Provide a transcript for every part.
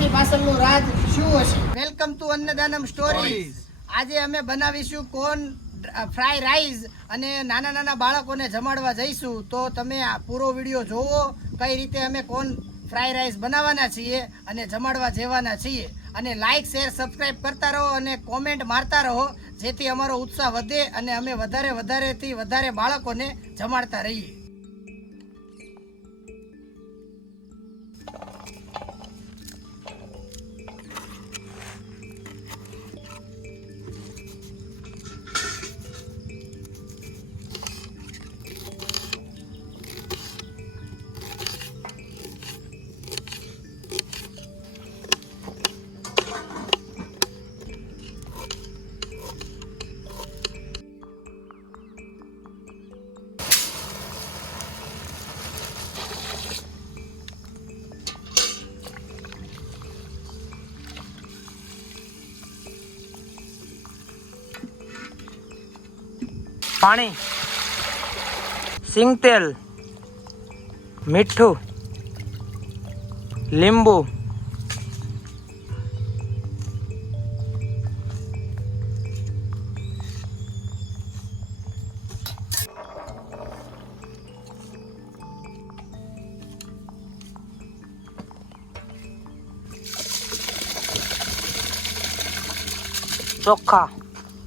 સક્સેસની પાછળનું રાજ શું હશે? Welcome to Annadanam stories. આજે અમે બનાવીશું કોર્ન ફ્રાય રાઈસ અને નાના નાના બાળકોને જમાડવા જઈશું. તો તમે આ પૂરો વિડીયો જોવો, કઈ રીતે અમે કોર્ન ફ્રાય રાઈસ બનાવવાના છીએ અને જમાડવા જવાના છીએ. અને લાઈક શેર સબસ્ક્રાઇબ કરતા રહો અને કોમેન્ટ મારતા રહો, જેથી અમારો ઉત્સાહ વધે અને અમે વધારેથી વધારે બાળકોને જમાડતા રહીએ. પાણી, સિંગતેલ, મીઠું, લીંબુ, ચોખા.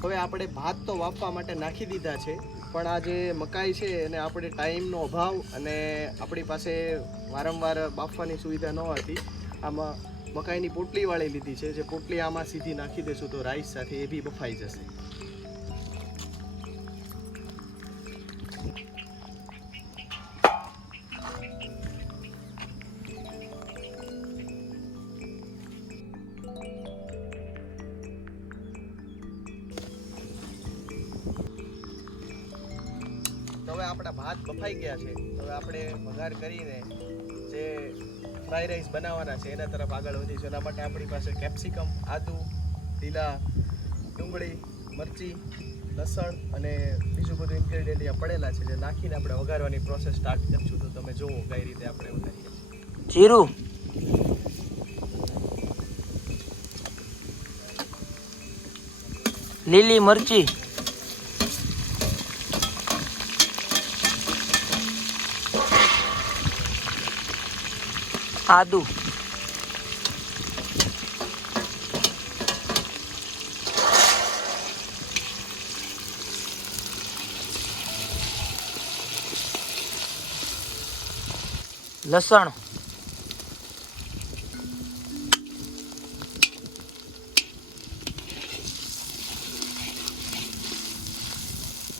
હવે આપણે ભાત તો વાપવા માટે નાખી દીધા છે, પણ આ જે મકાઈ છે એને આપણે ટાઈમનો અભાવ અને આપણી પાસે વારંવાર બાફવાની સુવિધા ન હતી, આમાં મકાઈની પોટલી વાળી લીધી છે. જે પોટલી આમાં સીધી નાખી દેશું તો રાઈસ સાથે એ બી બફાઈ જશે. હવે આપણા ભાત બફાઈ ગયા છે. હવે આપણે વઘાર કરીને જે ફ્રાઈ રાઈસ બનાવવાના છે એના તરફ આગળ વધીશું. એના માટે આપણી પાસે કેપ્સિકમ, આદુ, લીલા ડુંગળી, મરચી, લસણ અને બીજું બધું ઇન્ગ્રેડિયન્ટ અહીંયા પડેલા છે, જે નાખીને આપણે વઘારવાની પ્રોસેસ સ્ટાર્ટ કરીશું. તો તમે જુઓ કઈ રીતે આપણે વઘારીએ છીએ. જીરું, લીલી મરચી, આદુ, લસણ,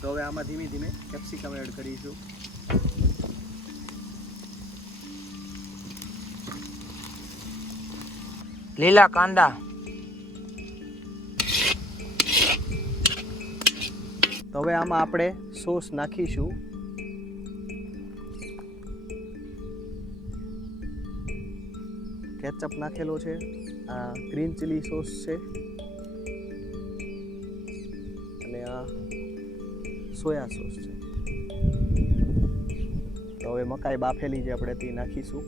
તો હવે આમાં ધીમે ધીમે કેપ્સિકમ એડ કરીશું. લીલા કાંદા, તો હવે આમાં આપણે સોસ નાખીશું. કેચઅપ નાખેલો છે, આ ગ્રીન ચીલી સોસ છે અને આ સોયા સોસ છે. તો હવે મકાઈ બાફેલી જે આપણે તે નાખીશું.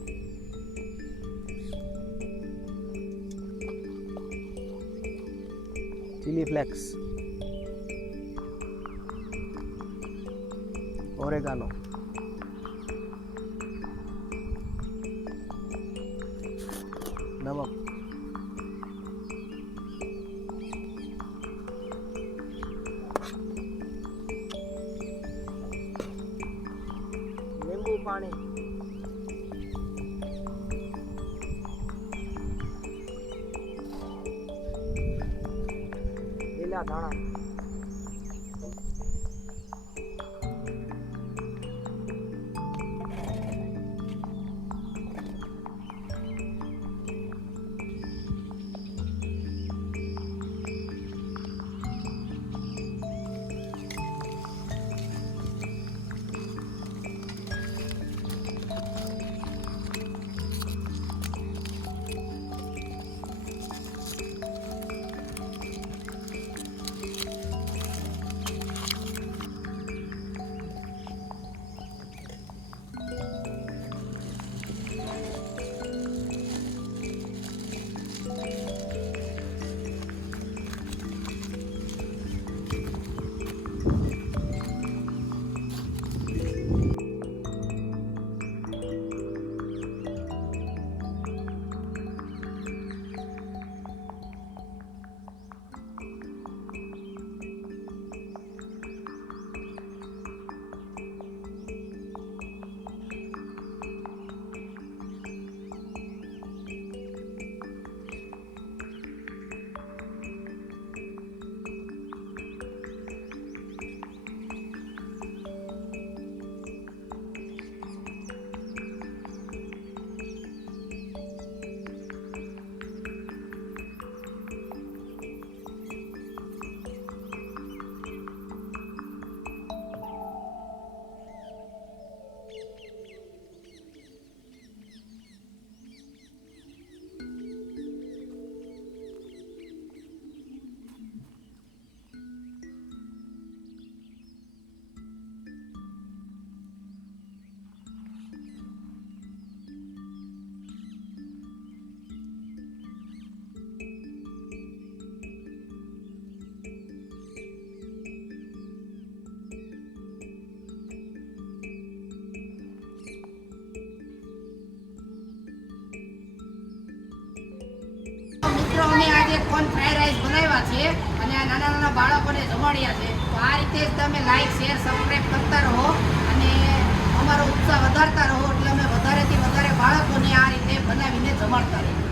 ચીલી ફ્લેક્સ, ઓરેગાનો, નમક, લીંબુ પાણી, લીલા ધાણા, કોર્ન ફ્રાઈડ રાઈસ બનાવ્યા છે અને આ નાના નાના બાળકોને જમાડ્યા છે. તો આ રીતે જ તમે લાઈક શેર સબસ્ક્રાઈબ કરતા રહો અને અમારો ઉત્સાહ વધારતા રહો એટલે અમે વધારેથી વધારે બાળકોને આ રીતે બનાવીને જમાડતા રહીએ.